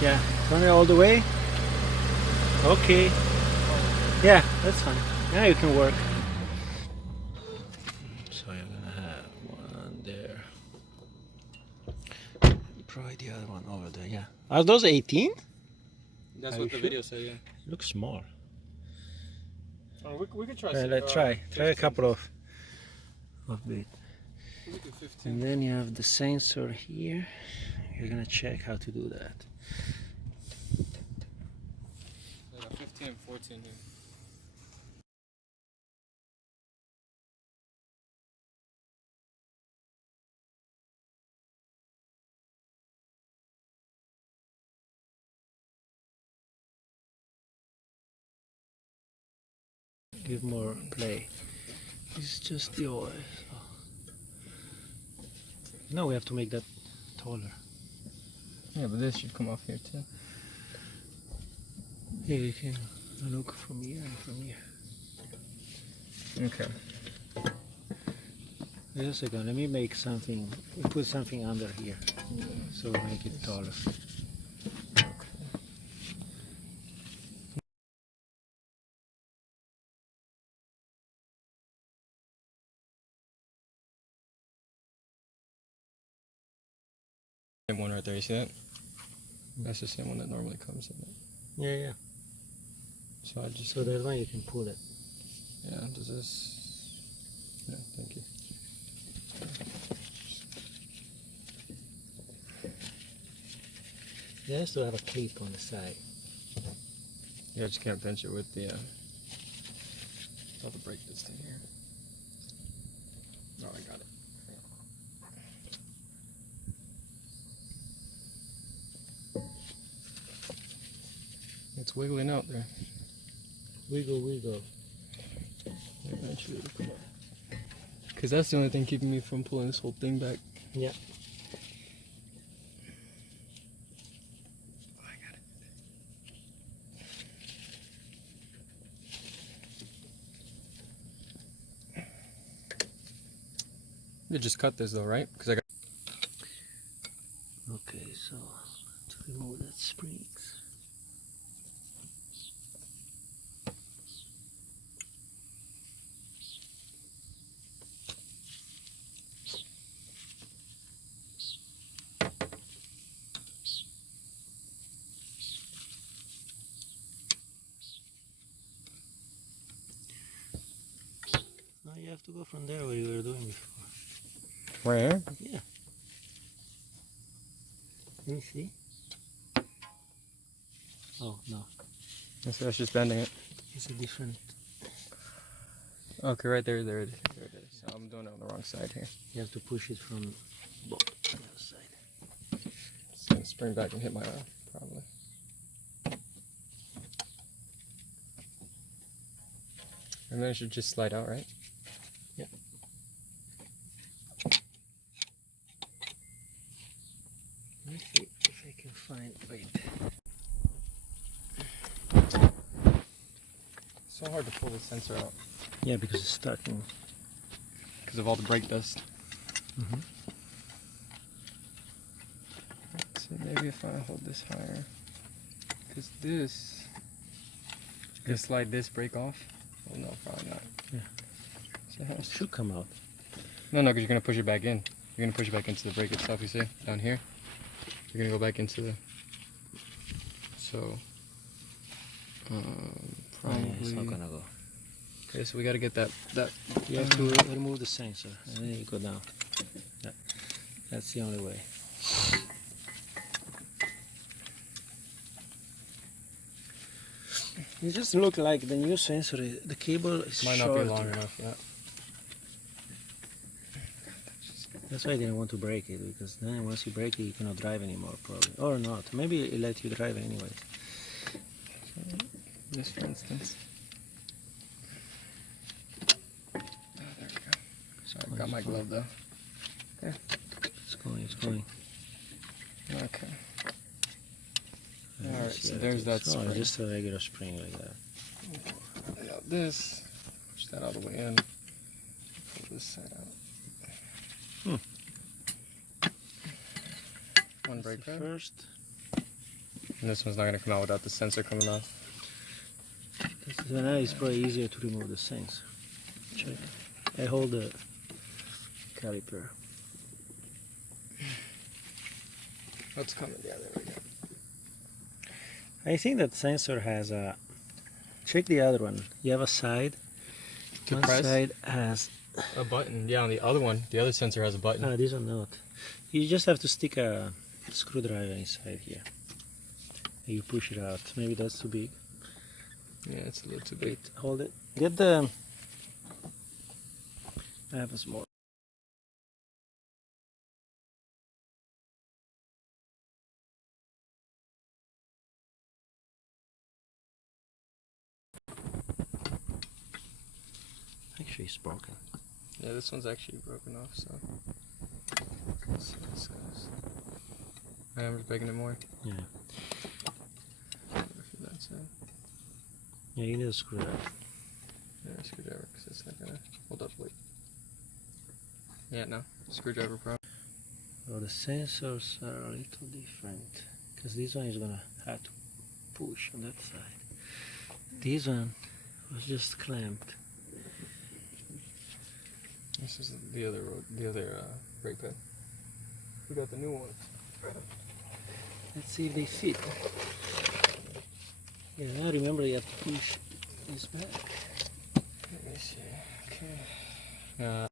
Yeah, run it all the way. Okay. Yeah, that's fine. Now you can work. So you're gonna have one there. Probably the other one over there. Yeah. Are those 18? That's Are what the you video said. Yeah. Looks small. Oh, we could try. Let's try a couple of bit. We could do 15. And then you have the sensor here. You're gonna check how to do that. I got 15 and 14 here. Give more play. It's just the oil. Now we have to make that taller. Yeah, but this should come off here too. Yeah, you can look from here and from here. Okay. Wait a second, let me make something. We put something under here, so make it taller. Same one right there. You see that? That's the same one that normally comes in it. Yeah, yeah. So I just. So that one you can pull it. Yeah. Does this? Yeah. Thank you. It has to have a clip on the side. Yeah, I just can't pinch it with the. I'll have to break this thing here. Oh, I got it. It's wiggling out there. Wiggle, wiggle. Eventually it'll come out. Because that's the only thing keeping me from pulling this whole thing back. Yeah. Oh, I got it. You just cut this though, right? Because I got. Okay, so to remove that springs. Now you have to go from there where you were doing before. Right here? Yeah. Let me see. Oh, no. That's just bending it. It's a different. Okay, right there, there it is. There it is. So I'm doing it on the wrong side here. You have to push it from both on the other side. It's gonna spring back and hit my arm, probably. And then it should just slide out, right? Yeah. Let's see if I can find. Wait. It's so hard to pull the sensor out Yeah, because it's stuck in. because of all the brake dust. Mm-hmm. Let's see, maybe if I hold this higher, because this. Can you slide this brake off? Oh no, probably not. Yeah. So how It should come out. No, because you're gonna push it back in. You're gonna push it back into the brake itself. You see down here. You're gonna go back into the. So. Probably. It's not gonna go. Okay, so we gotta get that. You have to remove the sensor and then you go down. Yeah. That's the only way. It just look like the new sensor. The cable is Might not short. be long enough. Yeah. That's why I didn't want to break it, because then once you break it, you cannot drive anymore, probably. Or not. Maybe it let you drive anyways. This, for instance. Oh, there we go. Sorry, I got my glove though. Okay. It's going, it's going. Okay. Alright, so there's that spring. Just a regular spring like that. I got this. Push that all the way in. Pull this side out. Hmm. One brake pad. First. And this one's not gonna come out without the sensor coming off. So now it's probably easier to remove the sensor. Check. I hold the caliper. What's coming? Yeah, there we go. I think that sensor has a. Check the other one. You have a side. To One press side has. a button. Yeah, on the other one, the other sensor has a button. This one not. You just have to stick a screwdriver inside here. And you push it out. Maybe that's too big. Yeah, it's a little too big. Wait, hold it. Get the. I have a small. Actually, it's broken. Yeah, this one's actually broken off, so. Let's see how this goes. I'm just breaking it more. Yeah. That's it. Yeah, you need a screwdriver. Yeah, screwdriver, because it's not gonna hold up. Wait. Yeah, no. Screwdriver problem. Well, the sensors are a little different because this one is gonna have to push on that side. This one was just clamped. This is the other brake pad. We got the new one. Let's see if they fit. Yeah, now remember you have to push this back. Let me see. Okay.